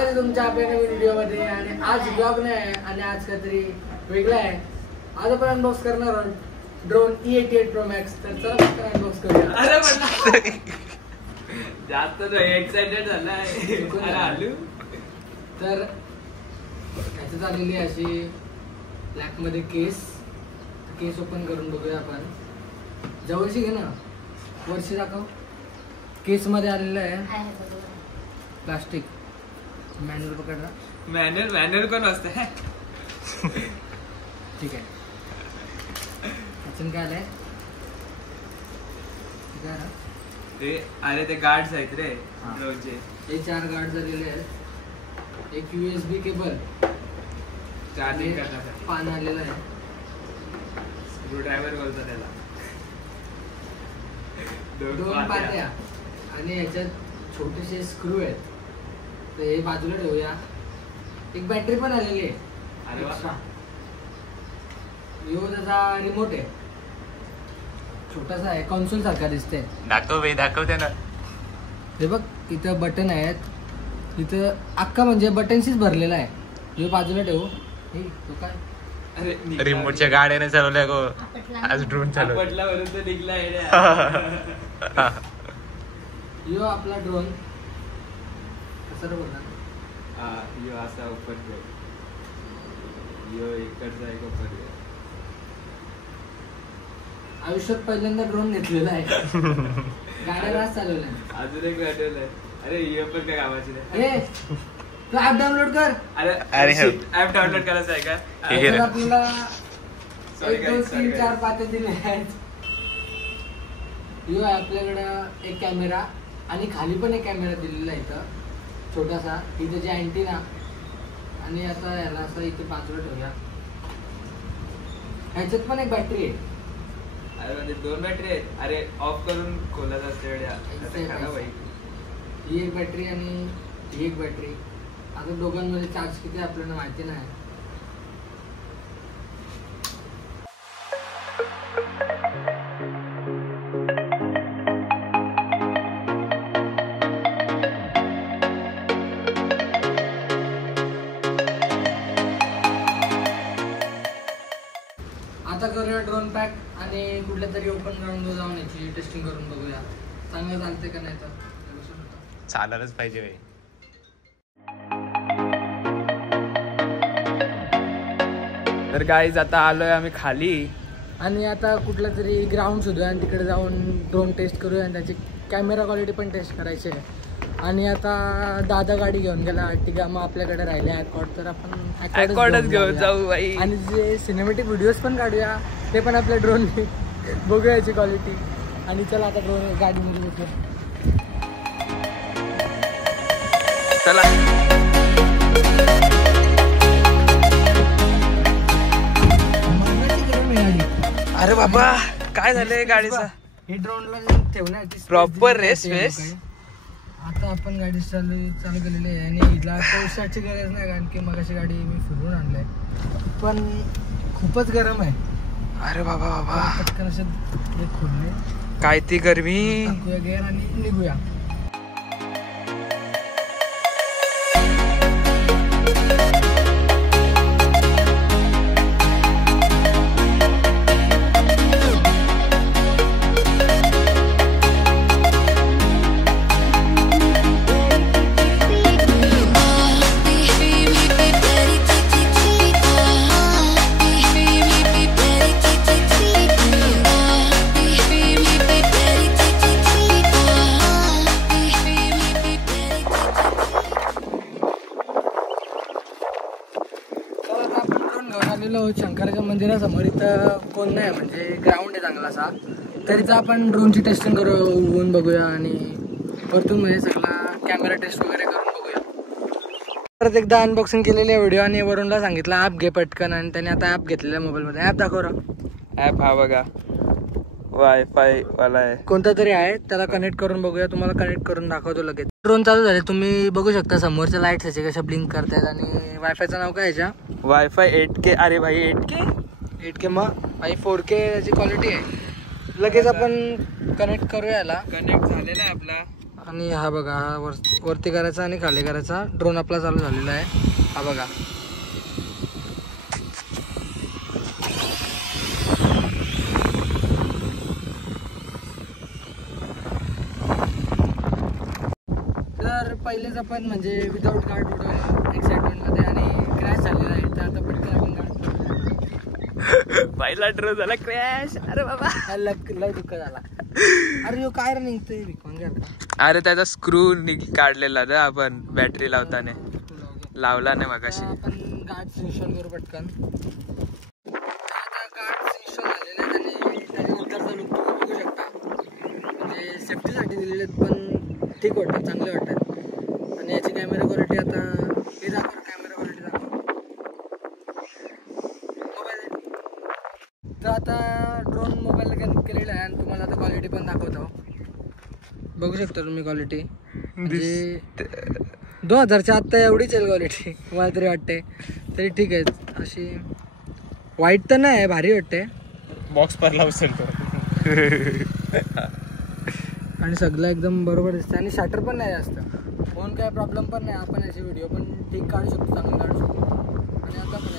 स्वागत आहे तुमच्या आपल्या नवीन व्हिडिओमध्ये. आणि आज ब्लॉग नाही आहे आणि आज काहीतरी वेगळं आहे. आज आपण अनबॉक्स करणार आहोत ड्रोन E88 Pro Max. तर चला आपण अनबॉक्स करूया. अरे म्हटलं जास्त एक्साइटेड झालाय. तर ह्याच्यात आलेली अशी ब्लॅक मध्ये केस ओपन करून बघूया आपण. जवळची घे ना, वरची दाखव. केस मध्ये आलेलं आहे प्लास्टिक. मॅन्युअल पकडला. मॅन्युअल कोण असते? ठीक आहे. काय आलंय ते? अरे ते गार्ड्स आहेत रे ड्रोनचे. हे 4 गार्ड झालेले आहेत. एक USB केबल चार्जिंग करण्यासाठी. पान आलेलं आहे. स्क्रू ड्रायव्हर बोलतो त्याला. 2 पात्या आणि याच्यात छोटेसे स्क्रू आहेत. तर हे बाजूला ठेवूया. एक बॅटरी पण आलेली आहे. अरे वा. यो त्याचा रिमोट आहे. छोटासा आहे, कन्सोल सारखा दिसते. दाखव त्याला. हे बघ, इथं बटन आहेत. इथं अख्खा म्हणजे बटनशीच भरलेला आहे. हे बाजूला ठेवू. हे तो काय? अरे रिमोटच्या गाड्याने चालवल्या गो. आज ड्रोन चालव. पटला वरून तो निघला आहे. यो आपला ड्रोन कसं बोलणार? यो असा ओपन कर. यो इकडचा एक ओपन कर. आयुष्यात पहिल्यांदा ड्रोन घेतलेला आहे. गाड्या रास चालवल्या. अजून एक भेटवलंय. अरे यो पण काय कामाची नाही. तू ऍप डाउनलोड कर. अरे ऍप डाउनलोड करायचं आहे का? आपल्याला 1 2 3 4 पाते दिले आहेत. यो आपल्याकडं एक कॅमेरा आणि खाली पण एक कॅमेरा दिलेला आहे इथं छोटासा. इथं जे अँटिना आणि आता याला असं इथे बाजूला ठेवूया. ह्याच्यात पण एक बॅटरी आहे. अरे म्हणजे 2 बॅटरी आहेत. अरे ऑफ करून खोलत असते वेळा. ही एक बॅटरी आणि ही एक बॅटरी. आता दोघांमध्ये चार्ज किती आपल्याला माहिती नाही. आता करूया ड्रोन पॅक आणि कुठल्या तरी ओपन ग्राउंडवर जाऊन याची टेस्टिंग करून बघूया चांगलं चालते का नाही. तर चालायलाच पाहिजे. तर गाईज आता आलोय आम्ही खाली आणि आता कुठला तरी ग्राउंड शोधूया आणि तिकडे जाऊन ड्रोन टेस्ट करूया आणि त्याची कॅमेरा क्वालिटी पण टेस्ट करायची आहे. आणि आता दादा गाडी घेऊन गेला अर्टिगा. मग आपल्याकडे राहिले ॲकॉर्ड. तर आपण ॲकॉर्डच घेऊन जाऊ बाई. आणि जे सिनेमॅटिक व्हिडिओज पण काढूया ते पण आपल्या ड्रोन बघूया याची क्वालिटी. आणि चला आता ड्रोन गाडीमध्ये बघूया. चला. अरे बाबा काय झालंय गाडीचा? हे ड्रोनला ठेवण्याची प्रॉपर रेस वेस. आता आपण गाडी चालू केलेली आहे आणि हिला पैशाची गरज नाही कारण की मग अशी गाडी मी फिरवून आणलाय. पण खूपच गरम आहे. अरे बाबा पटकन असे खोलले काय ती गरमी. टाकूया गेअर आणि निघूया. शंकराच्या मंदिरासमोर. इथं कोण नाही म्हणजे ग्राउंड आहे चांगलासा. तरीच आपण ड्रोनची टेस्टिंग करू, उडवून बघूया आणि वरतून म्हणजे सगळा कॅमेरा टेस्ट वगैरे करून बघूया. परत एकदा अनबॉक्सिंग केलेली आहे व्हिडिओ आणि वरूनला सांगितलं ॲप घे पटकन. आणि त्याने आता ॲप घेतलेला आहे मोबाईलमध्ये. ॲप दाखव. ॲप हा बघा वायफाय वाला आहे. कोणता तरी आहे. त्याला कनेक्ट करून बघूया. तुम्हाला कनेक्ट करून दाखवतो लगेच. ड्रोन चालू झाले. तुम्ही बघू शकता समोरच्या लाईट्स ह्याचे कशा ब्लिंक करतायत. आणि वायफायचं नाव काय ह्याच्या? Wifi 8K. अरे भाई 8K मग भाई 4K याची क्वालिटी आहे. लगेच आपण कनेक्ट करूया याला. कनेक्ट झालेला आहे आपला. आणि हा बघा, हा वरती करायचा आणि खाली करायचा. ड्रोन आपला चालू झालेला आहे. हा बघा, तर पहिलेच आपण म्हणजे विदाऊट गार्ड उडवला एक्साइटमेंटमध्ये आणि क्रॅश झालेला आहे. तर आता पटकन आपण गार्ड पहिला ड्रोन झाला क्रॅश. अरे बाबा लय दुःख झाला. अरे यो काय रे निघतोय अरे त्याचा स्क्रू काढलेला ना आपण बॅटरी लावताना, लावला नाही मगाशी. आपण गार्ड्स इन्स्टॉल करू पटकन. आता गार्ड्स इन्स्टॉल झालेले आहेत आणि त्याच्या नंतरचा लुक तुम्ही बघू शकता. म्हणजे सेफ्टीसाठी दिलेले आहेत पण ठीक वाटतात, चांगले वाटतात. आणि याची कॅमेरा क्वालिटी आता मी दाखवतो. कॅमेरा क्वालिटी दाखव. तर आता ड्रोन मोबाईलला कनेक्ट केलेला आहे आणि तुम्हाला आता क्वालिटी पण दाखवतो. बघू शकता तुम्ही क्वालिटी. म्हणजे 2000च्या आत्ता एवढीच आहे क्वालिटी मला तरी वाटते. तरी ठीक आहे, अशी वाईट तर नाही आहे, भारी वाटते. बॉक्स पर लावू शकतो आणि सगळं एकदम बरोबर दिसतं. आणि शटर पण नाही जास्त. फोन काय प्रॉब्लेम पण नाही. आपण याचे व्हिडिओ पण ठीक काढू शकतो, चांगलं काढू शकतो. आणि आता पण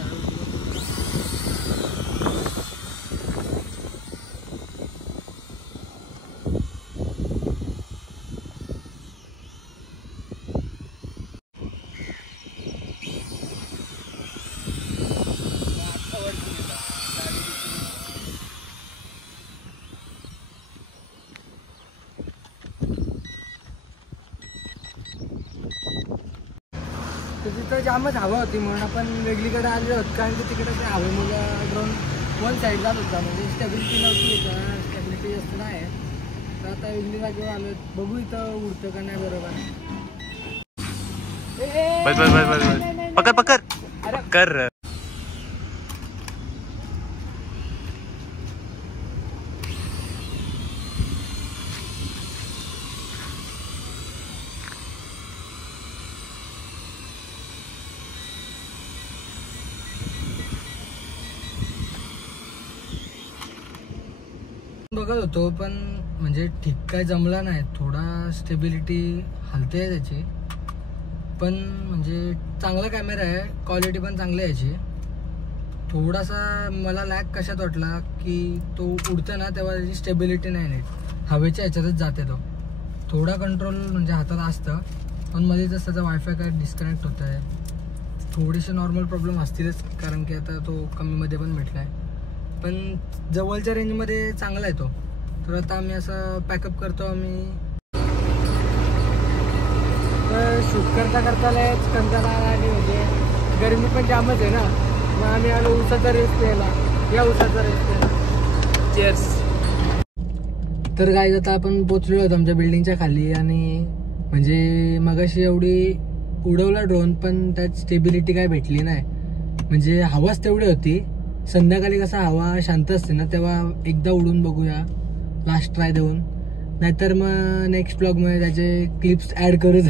तर तिथं जामच हवा होती म्हणून आपण वेगळीकडे आले होत. कारण की तिकडे ते हवेमुळे ड्रोन वन साईड जात होता. म्हणजे स्टेबिलिटी नव्हती, स्टेबिलिटी जास्त नाही आहे. तर आता वेगळी जागेवर आलो. बघू इथं उडतं का नाही. बरोबर बस बस बस बस बस. पकड पकड कर. बघत होतो पण म्हणजे ठीक काय जमला नाही. थोडा स्टेबिलिटी हलते आहे त्याची. पण म्हणजे चांगला कॅमेरा आहे, क्वालिटी पण चांगली आहे याची. थोडासा मला लॅग कशात वाटला की तो उडतं ना तेव्हा त्याची स्टेबिलिटी नाही नीट, हवेच्या ह्याच्यातच जाते. तो थोडा कंट्रोल म्हणजे हातात असतं पण मध्येच त्याचा वायफाय काय डिस्कनेक्ट होत आहे. थोडेसे नॉर्मल प्रॉब्लेम असतीलच कारण की आता तो कमीमध्ये पण भेटला आहे. पण जवळच्या रेंजमध्ये चांगला आहे तो. तर आता आम्ही असं पॅकअप करतो. आम्ही शूट करता लयच कंटाळा आणि म्हणजे गरमी पण जामच आहे ना. मग आम्ही आलो उसाचा रेस प्यायला. या उसाचा रेस प्यायला. चेअर्स. तर काय आता आपण पोचलो होतो आमच्या बिल्डिंगच्या खाली. आणि म्हणजे मगाशी एवढी उडवला ड्रोन पण त्यात स्टेबिलिटी काय भेटली नाही. म्हणजे हवाच तेवढी होती. संध्याकाळी कसा हवा शांत असते ना तेव्हा एकदा उडून बघूया, लास्ट ट्राय देऊन. नाहीतर मग नेक्स्ट ब्लॉगमध्ये त्याचे क्लिप्स ऍड करू.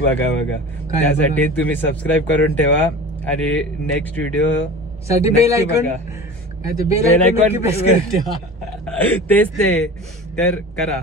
बघा बघा, त्यासाठी तुम्ही सबस्क्राईब करून ठेवा आणि नेक्स्ट व्हिडिओ साठी बेल आयकॉन तेच ते तर करा.